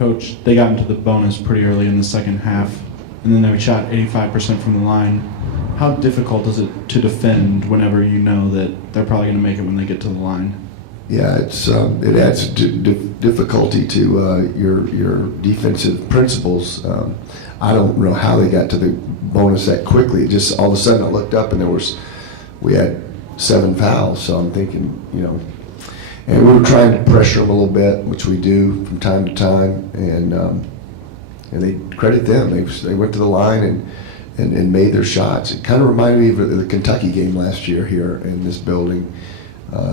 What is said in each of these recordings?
Coach, they got into the bonus pretty early in the second half, and then they shot 85% from the line. How difficult is it to defend whenever you know that they're probably going to make it when they get to the line? Yeah, it adds difficulty to your defensive principles. I don't know how they got to the bonus that quickly. It just all of a sudden I looked up and we had 7 fouls. So I'm thinking, and we were trying to pressure them a little bit, which we do from time to time, and they credit them. They went to the line and made their shots. It kind of reminded me of the Kentucky game last year here in this building.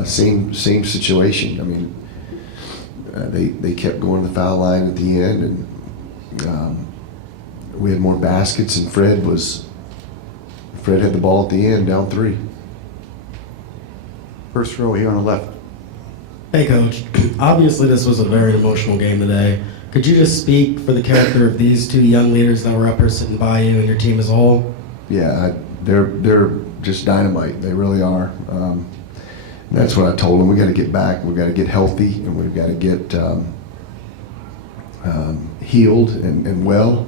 Same situation. I mean, they kept going to the foul line at the end, and we had more baskets, and Fred had the ball at the end, down 3. First row here on the left. Hey, Coach. Obviously, this was a very emotional game today. Could you just speak for the character of these 2 young leaders that were up here sitting by you and your team as a whole? Yeah, they're just dynamite. They really are. And that's what I told them. We got to get back. We got to get healthy, and we've got to get healed and well,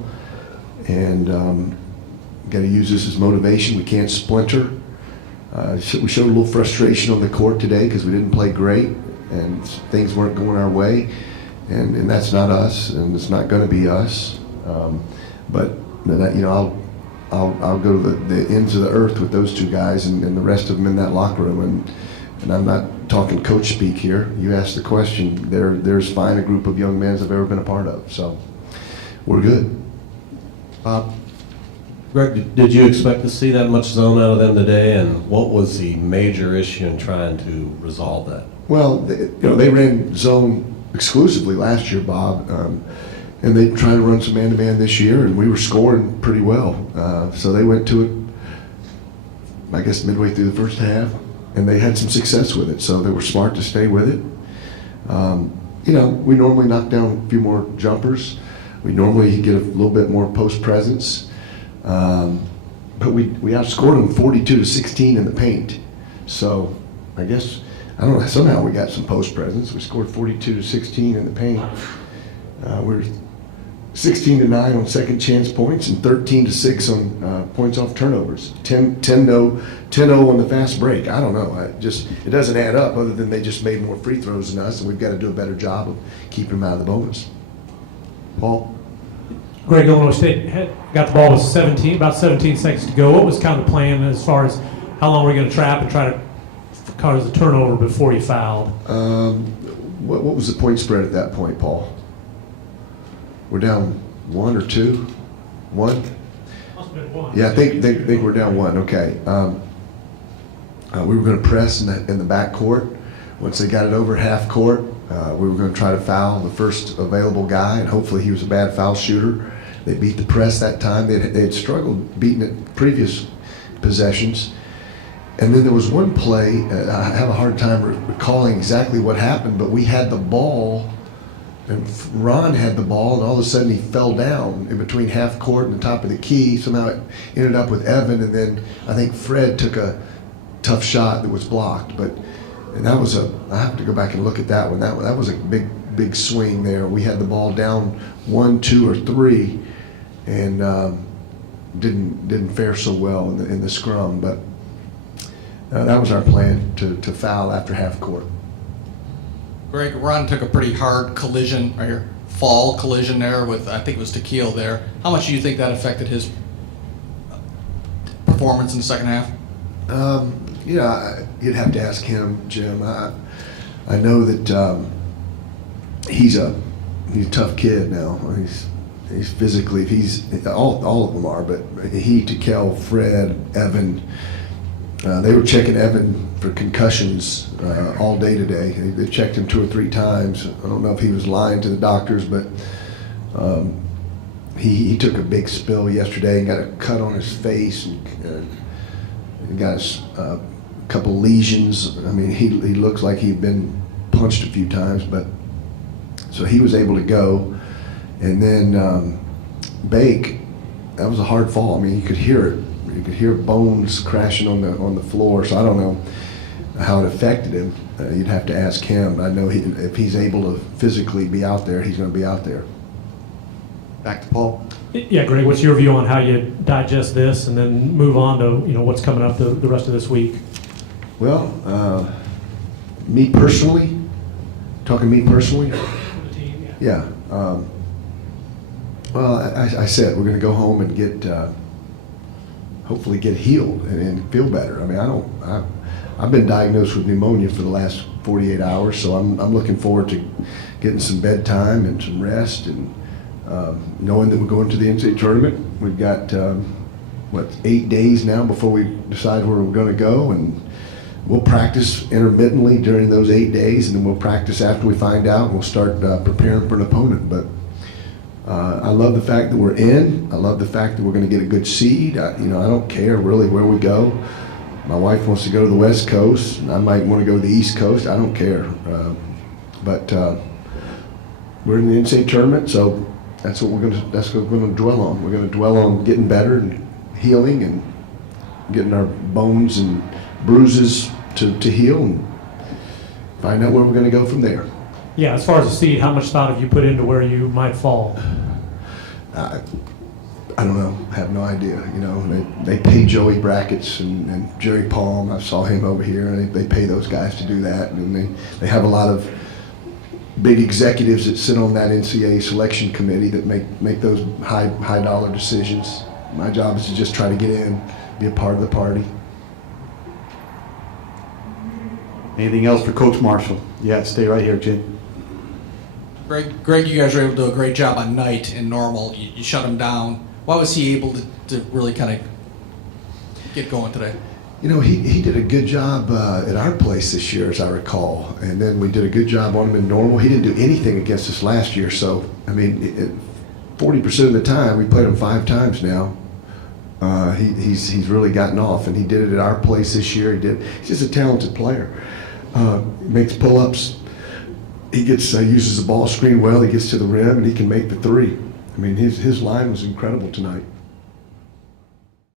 and got to use this as motivation. We can't splinter. We showed a little frustration on the court today because we didn't play great, and things weren't going our way, and that's not us, and it's not going to be us. But I'll go to the ends of the earth with those 2 guys and the rest of them in that locker room, and I'm not talking coach speak here. You asked the question. They're as fine a group of young men as I've ever been a part of. So we're good. Greg, did you expect to see that much zone out of them today, and what was the major issue in trying to resolve that? Well, they ran zone exclusively last year, Bob, and they tried to run some man-to-man this year, and we were scoring pretty well. So they went to it, I guess, midway through the first half, and they had some success with it. So they were smart to stay with it. We normally knock down a few more jumpers. We normally get a little bit more post presence. But we outscored them 42-16 in the paint. So I guess, I don't know, somehow we got some post presence. We scored 42-16 in the paint. We're 16-9 on second chance points and 13-6 on points off turnovers. 10-0 on the fast break. I don't know. It doesn't add up, other than they just made more free throws than us, and we've got to do a better job of keeping them out of the bonus. Paul? Gregg, Illinois State got the ball with about 17 seconds to go. What was kind of the plan as far as how long were you going to trap and try to cause the turnover before you fouled? What was the point spread at that point, Paul? We're down 1 or 2? 1? Must have been 1. Yeah, I think we're down 1. Okay. We were going to press in the back court. Once they got it over half court, we were going to try to foul the first available guy, and hopefully he was a bad foul shooter. They beat the press that time. They had struggled beating it previous possessions. And then there was one play, I have a hard time recalling exactly what happened, but we had the ball, and Ron had the ball, and all of a sudden he fell down in between half court and the top of the key. Somehow it ended up with Evan, and then I think Fred took a tough shot that was blocked. And that was I have to go back and look at that one. That was a big swing there. We had the ball down 1, 2, or 3, and didn't fare so well in the scrum. But that was our plan, to foul after half court. Greg, Ron took a pretty hard collision, or fall collision there with, I think it was Tequil there. How much do you think that affected his performance in the second half? You'd have to ask him, Jim. I know that he's a tough kid now. He's physically, all of them are, but he, Tequil, Fred, Evan, they were checking Evan for concussions all day today. They checked him 2 or 3 times. I don't know if he was lying to the doctors, but he took a big spill yesterday and got a cut on his face and got a couple lesions. I mean, he looks like he'd been punched a few times, but so he was able to go. And then Bake, that was a hard fall. I mean, you could hear it. You could hear bones crashing on the floor. So I don't know how it affected him. You'd have to ask him. I know if he's able to physically be out there, he's going to be out there. Back to Paul. Yeah, Greg, what's your view on how you digest this and then move on to, what's coming up the rest of this week? Well, me personally, talking me personally, yeah. Well, I said we're going to go home and get, hopefully get healed and feel better. I mean, I've been diagnosed with pneumonia for the last 48 hours, so I'm looking forward to getting some bedtime and some rest and knowing that we're going to the NCAA tournament. We've got 8 days now before we decide where we're going to go, and we'll practice intermittently during those 8 days, and then we'll practice after we find out, and we'll start preparing for an opponent. But I love the fact that we're in. I love the fact that we're going to get a good seed. I don't care really where we go. My wife wants to go to the West Coast, and I might want to go to the East Coast. I don't care. But we're in the NCAA tournament, so that's what we're going to dwell on. We're going to dwell on getting better and healing and getting our bones and bruises to heal and find out where we're going to go from there. Yeah, as far as the seed, how much thought have you put into where you might fall? I don't know. I have no idea. They pay Joey Brackets and Jerry Palm. I saw him over here. They pay those guys to do that, and they have a lot of big executives that sit on that NCAA selection committee that make those high dollar decisions. My job is to just try to get in, be a part of the party. Anything else for Coach Marshall? Yeah, stay right here, Jim. Greg, you guys were able to do a great job on night and normal. You shut him down. Why was he able to really kind of get going today? He did a good job at our place this year, as I recall. And then we did a good job on him in normal. He didn't do anything against us last year. So, 40% of the time, we played him 5 times now. He's really gotten off, and he did it at our place this year. He's just a talented player. Makes pull-ups. He uses the ball screen well. He gets to the rim, and he can make the three. His line was incredible tonight.